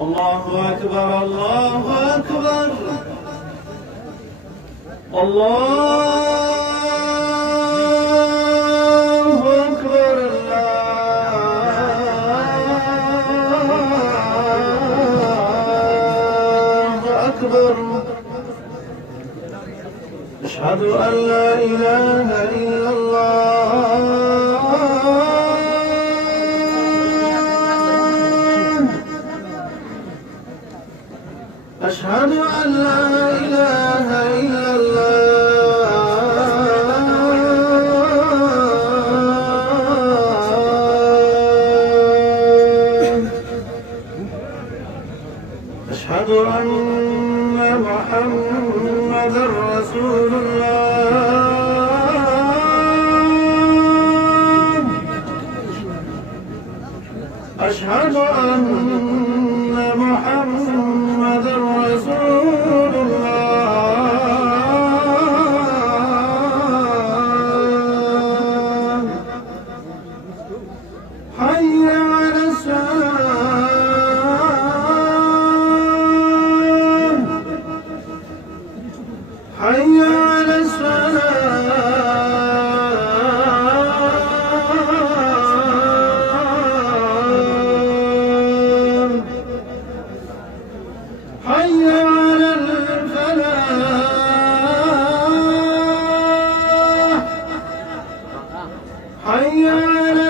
الله أكبر الله أكبر الله أكبر الله أكبر أشهد أن لا إله إلا الله أشهد أن لا إله إلا الله أشهد أن محمدًا رسول الله أشهد أن محمدًا رسول الله حي على الصلاة حي على الصلاة حي على الفلاح حي على